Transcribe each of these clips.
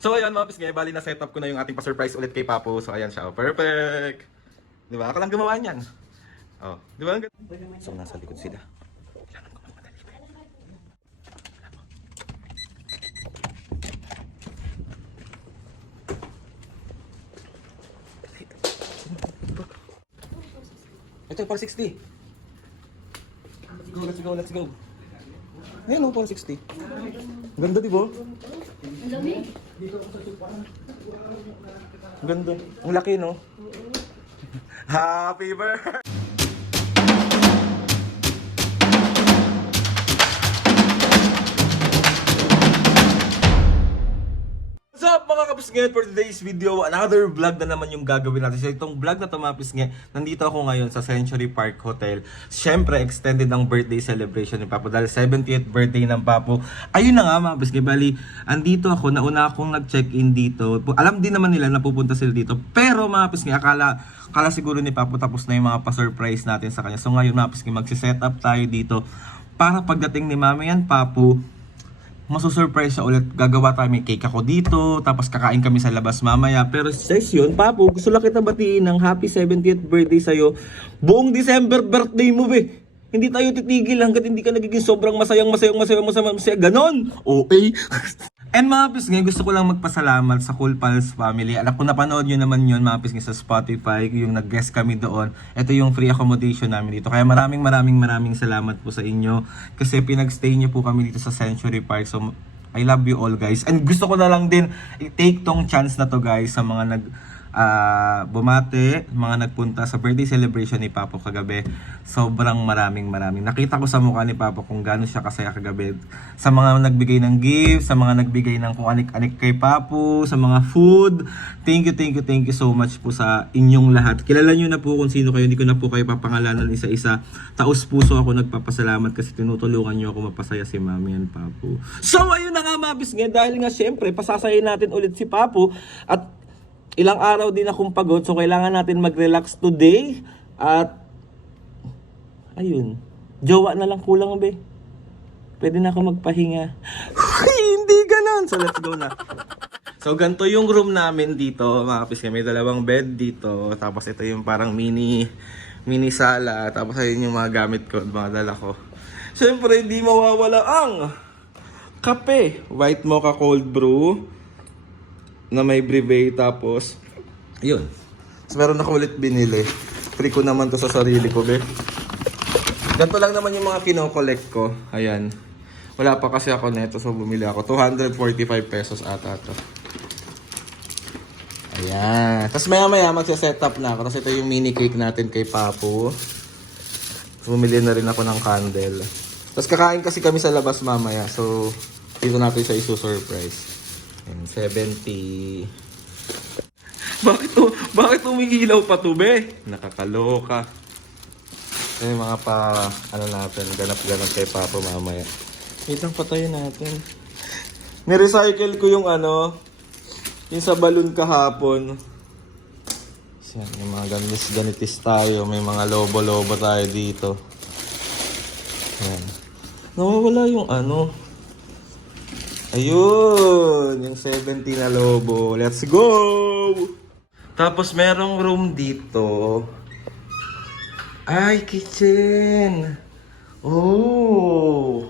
So ayun mga pisngay, bali na setup ko na yung ating pa-surprise ulit kay Papo. So ayan siya, oh, perfect. Di ba? Ako lang gumawa niyan. Oh, di ba? So nasa likod sila. Kailangan ko magmadali. Ito, 460. Let's go. Ayan o, 460. Ganda, di ba? Ang dami. Ganda. Ang laki, no? Happy birthday! What's up mga kapisngay? For today's video, another vlog na naman yung gagawin natin. So itong vlog na ito mga kapisngay, nandito ako ngayon sa Century Park Hotel. Siyempre, extended ang birthday celebration ni Papo dahil 70th birthday ng Papo. Ayun na nga mga kapisngay, bali, andito ako, nauna akong nag-check-in dito. Alam din naman nila na pupunta sila dito. Pero mga kapisngay, akala siguro ni Papo tapos na yung mga pa-surprise natin sa kanya. So ngayon mga kapisngay, magsiset up tayo dito para pagdating ni Mama yan, Papo, masusurprise siya ulit. Gagawa tayo, may cake ako dito, tapos kakain kami sa labas mamaya. Pero session, Papo, gusto lang kita batiin ng happy 70th birthday sa'yo. Buong December birthday mo, be. Hindi tayo titigil hanggat hindi ka nagiging sobrang masaya. Ganon! Okay. And mga pisngay, gusto ko lang magpasalamat sa Cool Pals family. Alam ko napanood nyo naman yun mga pisngay sa Spotify, yung nag-guest kami doon. Ito yung free accommodation namin dito. Kaya maraming salamat po sa inyo. Kasi pinag-stay nyo po kami dito sa Century Park. So I love you all guys. And gusto ko na lang din i-take tong chance na to guys sa mga bumate, mga nagpunta sa birthday celebration ni Papo kagabi. Sobrang maraming. Nakita ko sa mukha ni Papo kung gaano siya kasaya kagabi. Sa mga nagbigay ng gift, sa mga nagbigay ng kung anik-anik kay Papo, sa mga food. Thank you so much po sa inyong lahat. Kilala nyo na po kung sino kayo, hindi ko na po kayo papangalanan isa-isa. Taos puso ako nagpapasalamat kasi tinutulungan nyo ako mapasaya si Mami and Papo. So ayun na nga mga bisngay, dahil nga syempre pasasayin natin ulit si Papo at ilang araw din akong pagod, so kailangan natin mag-relax today. At ayun, jowa na lang kulang, be. Pwede na ako magpahinga. Hindi ganon. So let's go na. So ganito yung room namin dito, mga kapisngay. May dalawang bed dito. Tapos ito yung parang mini sala. Tapos ayun yung mga gamit ko, mga dala ko. Siyempre, hindi mawawala ang kape. White mocha cold brew na may brevet, tapos yun. So meron ako ulit binili. Free ko naman to sa sarili ko, be. Ganito lang naman yung mga kino-collect ko. Ayan. Wala pa kasi ako neto, so bumili ako. 245 pesos ata to. Ayan. Tapos maya magsa-set up na ako. Tapos ito yung mini cake natin kay Papo. So bumili na rin ako ng candle. Tapos kakain kasi kami sa labas mamaya. So dito natin siya isu-surprise. 70. Bakit umiilaw pa to, be? Nakakaloka. Eh mga natin, ganap-ganap kay Papa mamaya. Itang patayin natin. Ni-recycle ko yung yung sa balloon kahapon. Yan, yung mga ganitis tayo, may mga lobo-lobo tayo dito. Yan. Nawawala yung ayun, yung 70 na lobo. Let's go! Tapos merong room dito. Ay, kitchen. Oh.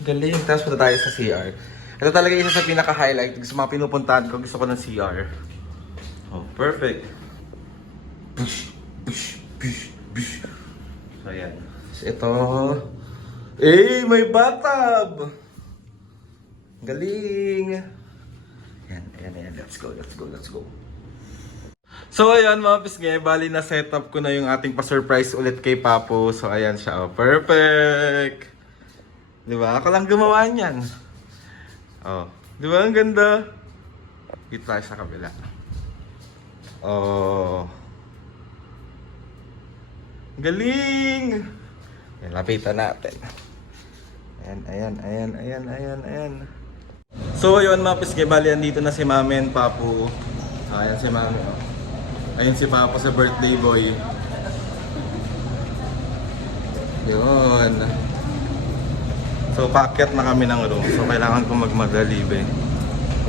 Galing. Tapos punta tayo sa CR. Ito talaga isa sa pinaka-highlight. Sa mga pinupuntahan ko, gusto ko ng CR. Oh, perfect. So, ayan. So, ito. Eh, may bathtub! Galing! Ayan. Let's go. So, ayan mga pisngay, bali na setup ko na yung ating pa-surprise ulit kay Papo. So, ayan siya. Oh, perfect! Diba? Ako lang gumawa niyan. Oh, diba? Ang ganda. Dito tayo sa kabila. Oh. Galing! Ayan, lapitan natin. Ayan. So ayun mga pisngay, bali andito na si Mami and Papo. Ayan si Mami. Ayun si Papo sa birthday boy. Yun. So paakyat na kami ng room. So kailangan ko magmadali, be.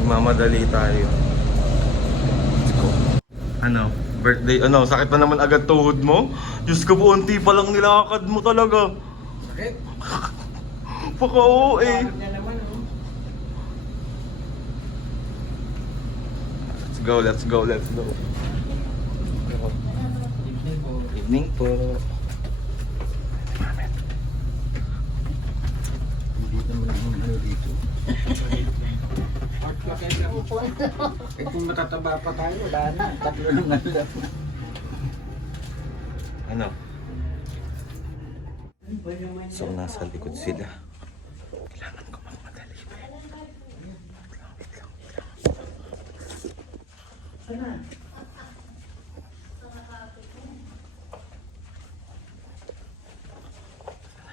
Mamadali tayo. Let's go. Ano? Birthday, ano? Sakit na naman agad tuhod mo? Diyos ko po, unti pa lang nilakad mo talaga. Sakit? Paka oo eh. Bakit niya naman, oh. Let's go, let's go, let's go. Evening po. Evening po. Dito mo lang yung ano dito. Art pa kayo lang po. Eh kung matataba pa tayo, wala na. Tatlo lang na lang. Ano? So, nasa likod sila. Kailangan ko magmadali. Sana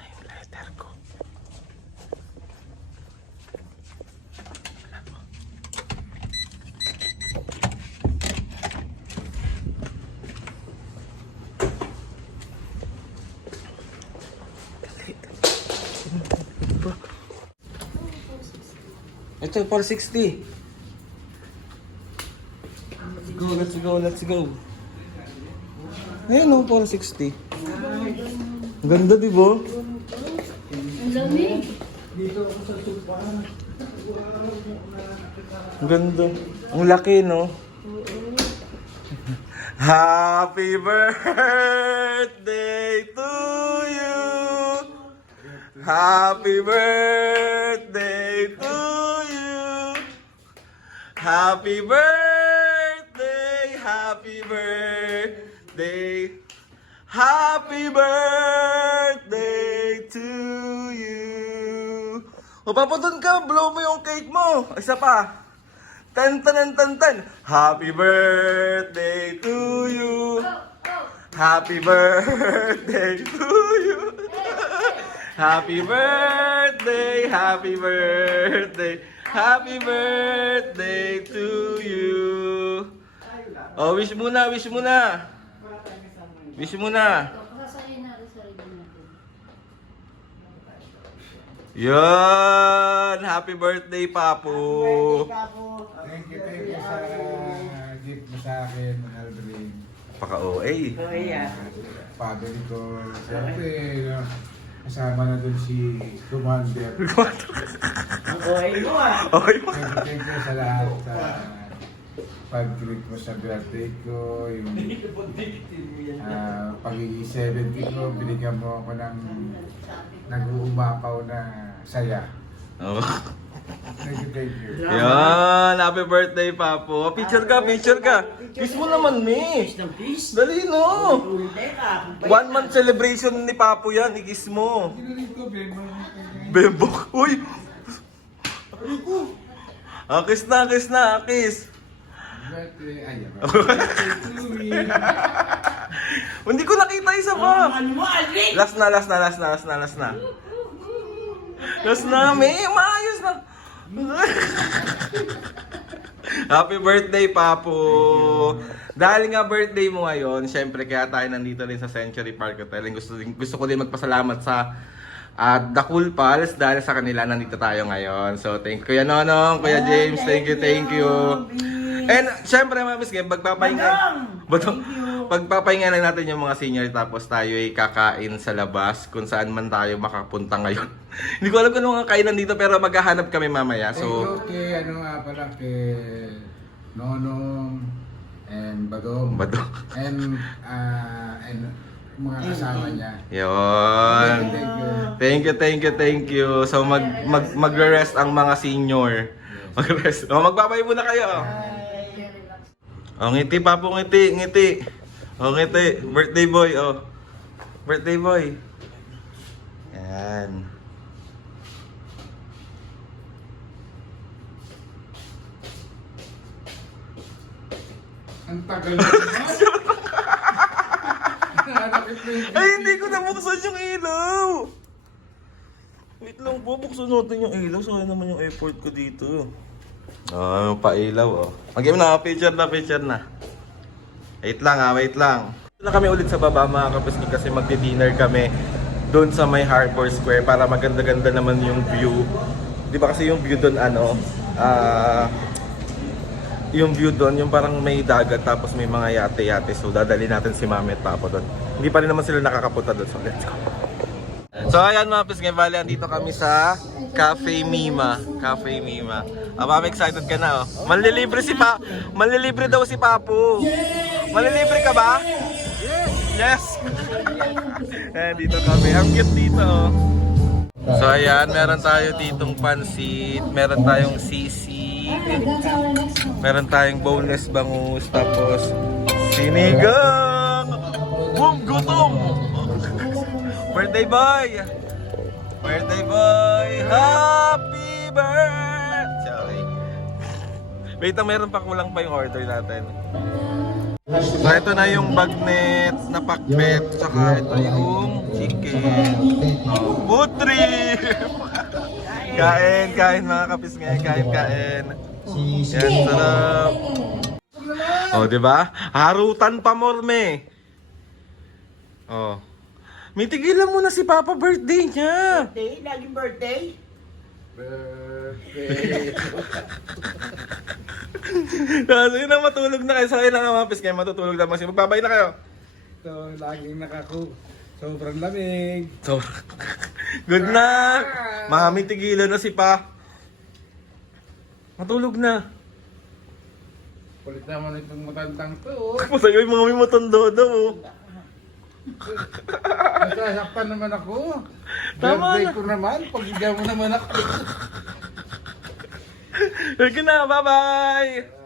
yung letter ko. Wala po. Ito, 460. Let's go, let's go. Ayun o, 460. Ganda, di ba? Ang lamig. Ganda. Ang laki, no? Happy birthday to you. Happy birthday to you. Happy birthday, happy birthday. Happy birthday to you. O, Papa, doon ka. Blow mo yung cake mo. Isa pa. Tan tan tan tan. Happy birthday to you. Happy birthday to you. Happy birthday, happy birthday, happy birthday to you. Oh, wish muna, wish muna. Wish muna. Pasasayin natin sarili natin. Yan! Happy birthday, Papu! Thank you sa gift mo sa akin, Aldrin. Paka-OA. Oh, yeah. Father ko, siyempre, no, kasama na dun si Commander. Okay mo. Thank you sa lahat. Pag-greet mo sa birthday ko, yung pagiging 70 ko, binigyan mo ako ng nag-uumapaw na saya. Oh. Thank you. Yan! Happy birthday, Papu! Picture ka, picture ka! Kiss mo naman, me! Dali, no! 1 month celebration ni Papu yan, i-kiss mo! Kinulit ko, Bembok! Uy! Kiss na, kiss na, kiss! birthday, ayan. Hindi ko nakita isa pa! Last na. Last na, me! Maayos na! Happy birthday, Papu! Dahil nga birthday mo ngayon, syempre kaya tayo nandito rin sa Century Park Hotel. Gusto ko din magpasalamat sa The Cool Pals dahil sa kanila nandito tayo ngayon. So thank you, Kuya Nonong, Kuya James, thank you. And syempre mga miski, pagpapahinga lang natin yung mga senior tapos tayo ay kakain sa labas kung saan man tayo makapunta ngayon. Hindi ko alam kung ano mga kainan dito pero maghahanap kami mamaya. So kay kay Nonong and Badong. And mga kasama niya. Yun. Thank you. So magre-rest ang mga senior. Mag-rest. Magbabay muna kayo. Oh, ngiti, Papu, ngiti. Oh, ngiti. Birthday boy, oh. Birthday boy. Yan. Ang tagal na. Ay, hindi ko nabuksan yung ilaw. Wait lang po, buksan natin yung ilaw. Sayang naman yung effort ko dito. Oh, pa-ilaw, oh. Mag-game na, picture na. Wait lang. Na kami ulit sa baba mga kapiski kasi magdi-dinner kami doon sa may Harbor Square para maganda-ganda naman yung view. Di ba kasi yung view doon yung view doon, yung parang may dagat tapos may mga yate-yate. So dadali natin si Mami at Papa doon. Hindi pa rin naman sila nakakapunta doon. So let's go. So ayan mga Pisngay Valley, andito kami sa Cafe Mima. Cafe Mima. Mami, excited ka na oh. Manlilibre daw si Papu. Manlilibre ka ba? Yes! Ayan, dito kami. Ang cute dito oh. So ayan, meron tayo ditong pansit, meron tayong sisig, meron tayong boneless bangus, tapos sinigang! Boom! Gutom! Birthday boy! Birthday boy! Happy birthday! Sorry. Wait, meron pa kulang pa yung order natin. So ito na yung bagnet na pakbet, tsaka ito yung chicken. Food trip! Kain mga kapisngay, kain. Yan, sarap. Oh, di ba? Harutan pa morme. Oh. May tigilan mo na si Papa, birthday niya. Birthday? Laging birthday? Birthday. Tapos yun na, matulog na kayo. Sa kayo na nga mga piskay, matutulog na kasi. Magbabay na kayo. So, laging sobrang lamig. So, good na. Mami, tigilan na si Pa. Matulog na. Kulit naman itong matandang to. Masaya yung mga may matanda daw. Nasasaktan naman ako. Tama Birthday na. ko naman. Pagigyan mo naman ako. Sige na, bye-bye.